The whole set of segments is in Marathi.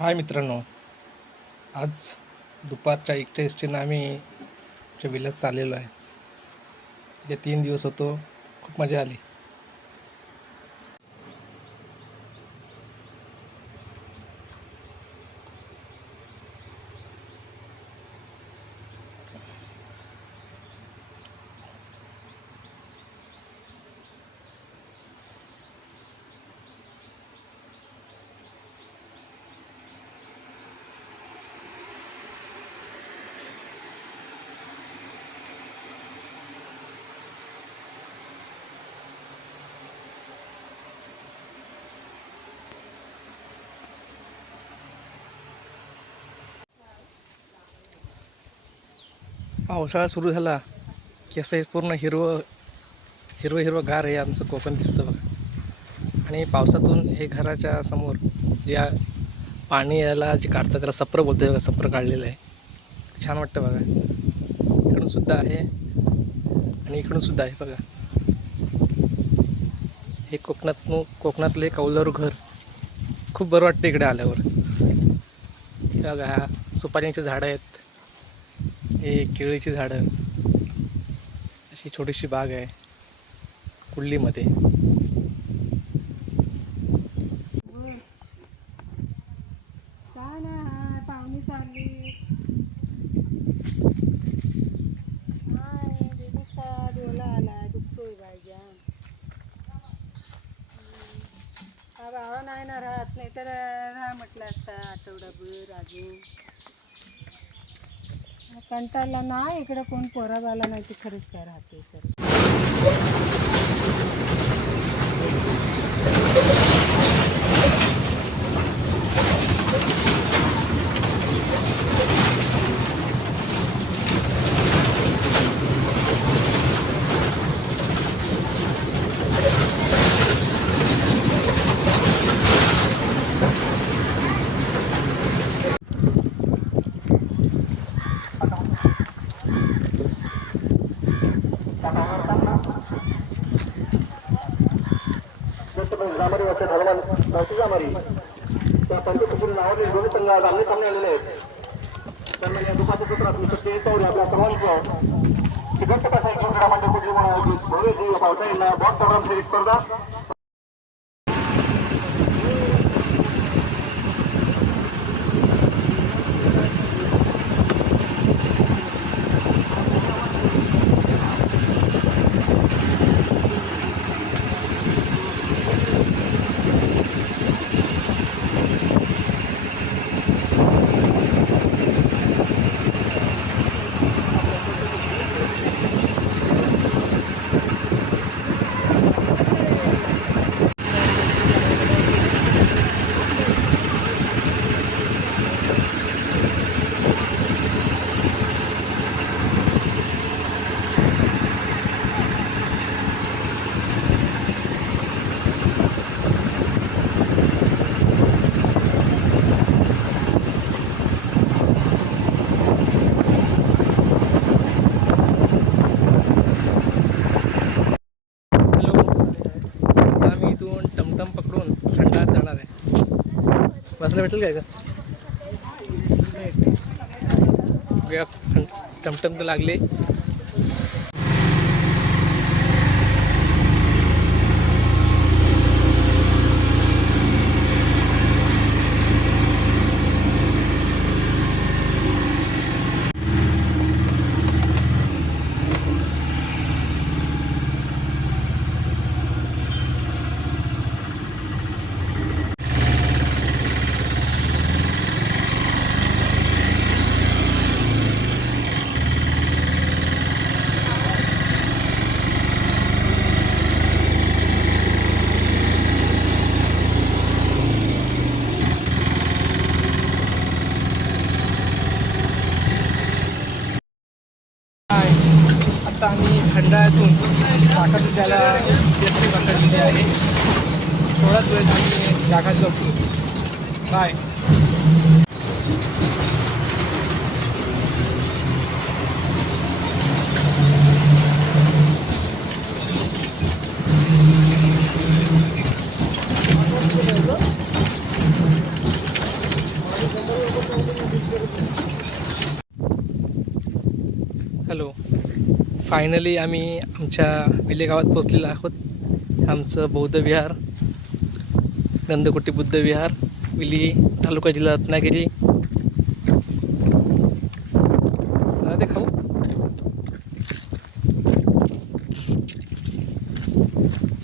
हाय मित्रांनो, आज दुपारच्या 1:00 आम्ही आमच्या विल्यात चाललेलो आहे. तिथे 3 दिवस होतो. खूप मजा आली. पावसाळा सुरू झाला की असं हे पूर्ण हिरवं हिरवं हिरवं गार आहे आमचं कोकण दिसतं बघा. आणि पावसातून हे घराच्या समोर जे पाणी यायला जे काढतात त्याला सप्र बोलते बघा. सप्र काढलेलं आहे, छान वाटतं बघा. इकडून सुद्धा आहे आणि इकडून सुद्धा आहे बघा. हे कोकणातले कौलारू घर खूप बरं वाटतं इकडे आल्यावर. हे बघा, ह्या सुपाऱ्यांची झाडं आहेत, हे केळीची झाडं, अशी छोटीशी बाग आहे कुल्लीमध्ये. पाहुणी चालली डोला आला दुखतोय पाहिजे. हा बाबा नाही ना राहत, नाही तर राहा म्हटलं असता आठवडाभर. अजून कंटाळला ना इकडं कोण पोराबाला नाही ते खरंच काय राहते तर. जामारी वाटते धर्मान गावची जामारी त्या पंचकृषी नावाचे दोन्ही संघ आज आमने सामने आलेले आहेत. त्यांना या दुपारच्या सूत्रात मी सत्य येतो आपल्या सर्वांचं तिघट कसा क्रीडा मंडळ कुठली म्हणून भव्य पावसाळ्यांना बॉक्स प्रोग्राम फेरी स्पर्धा. टमटम पकडून खंडात जाणार आहे. बसला भेटेल काय का? टमटम तर लागले. आता आम्ही खंडाळ्यातून साखर विद्याला एस टी पकडलेली आहे. थोडाच वेळ आम्ही जागात जाऊ. बाय. फायनली आम्ही आमच्या विले गावात पोचलेलो आहोत. आमचं बौद्ध विहार, गंधकुटी बुद्ध विहार, विली, तालुका जिल्हा रत्नागिरी. मला ते खाऊ.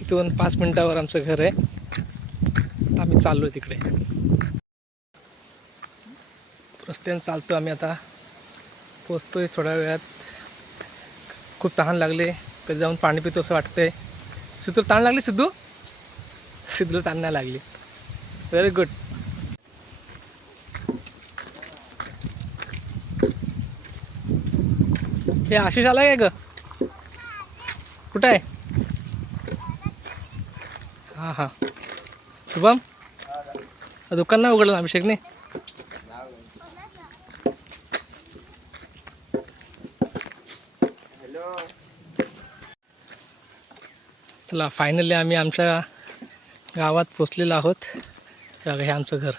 इथून 5 मिनिटावर आमचं घर आहे. आता आम्ही चाललो तिकडे. रस्त्याने चालतो आम्ही आता. पोचतोय थोड्या वेळात. खूप तहान लागले. कधी जाऊन पाणी पितो असं वाटतंय. सिद्धूला तहान लागली? सिद्धूला तहान नाही लागली. Very good. हे आशिष आला काय ग? कुठं आहे? हां हां. शुभम, दुकान नाही उघडलं अभिषेकने? चला, फायनली आम्ही आमच्या गावात पोचलेलो आहोत. बघा, हे आमचं घर.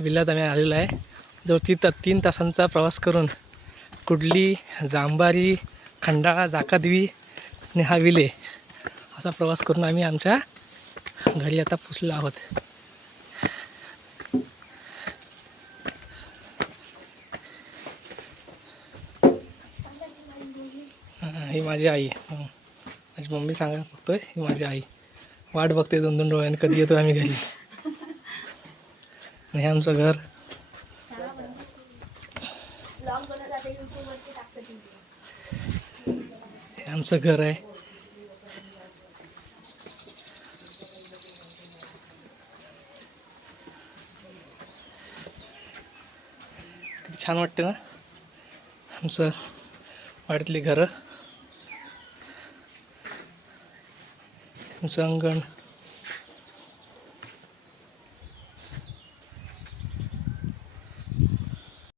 विल्ल्यात आम्ही आलेलो आहे. जवळ 3 तासांचा प्रवास करून कुडली, जांबारी, खंडाळा, जाकादेवी आणि हा विले असा प्रवास करून आम्ही आमच्या घरी आता पोचलेलो आहोत. ही माझी आई. माझी मम्मी सांगा बघतोय. ही माझी आई वाट बघते 2-2 डोळ्याने कधी येतो आम्ही घरी. आणि हे आमचं घर. हे आमचं घर आहे. किती छान वाटते ना आमचं वाड्यातली घरं. आमचं अंगण.